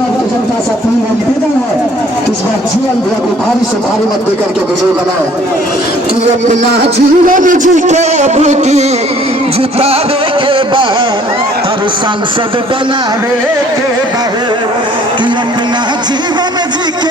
भारतीय जनता से अपनी निवेदन है कि इस बार जीवन भैया को भारी से भारी मत देकर के विजय बनाए कि अपना जीवन जी के अब की जितावे के बाद हर सांसद बनावे के बाद कि अपना जीवन जी के